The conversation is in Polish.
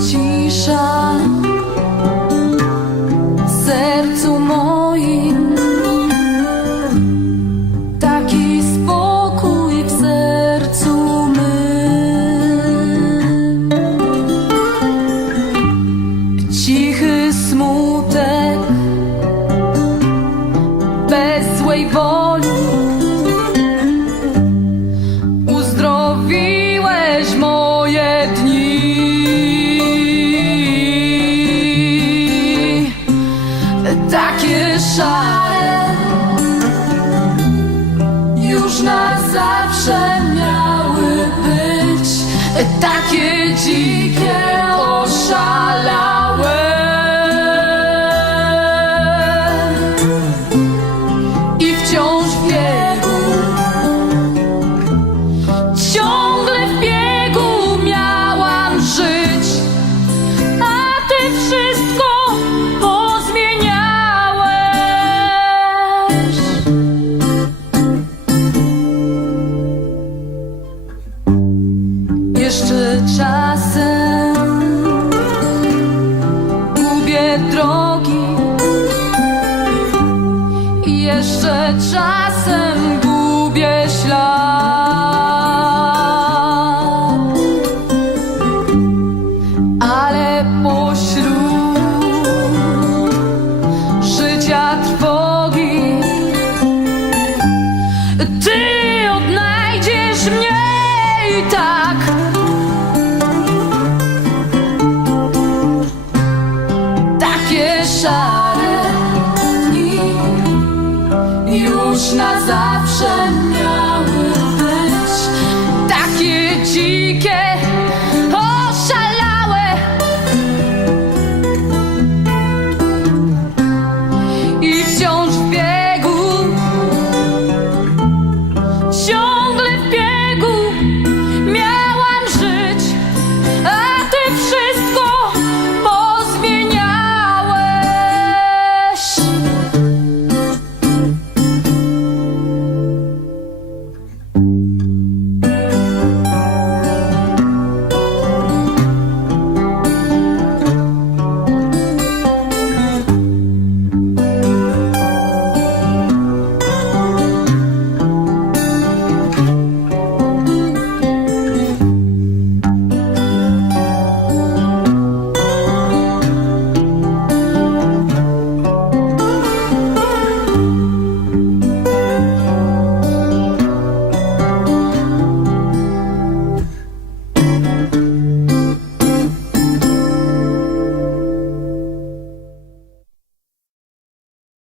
cisza w sercu moim. Taki spokój w sercu mym. Cichy smut. The czasem gubię drogi i jeszcze czasem gubię ślad, ale pośród życia trwogi. Ty już na zawsze miały.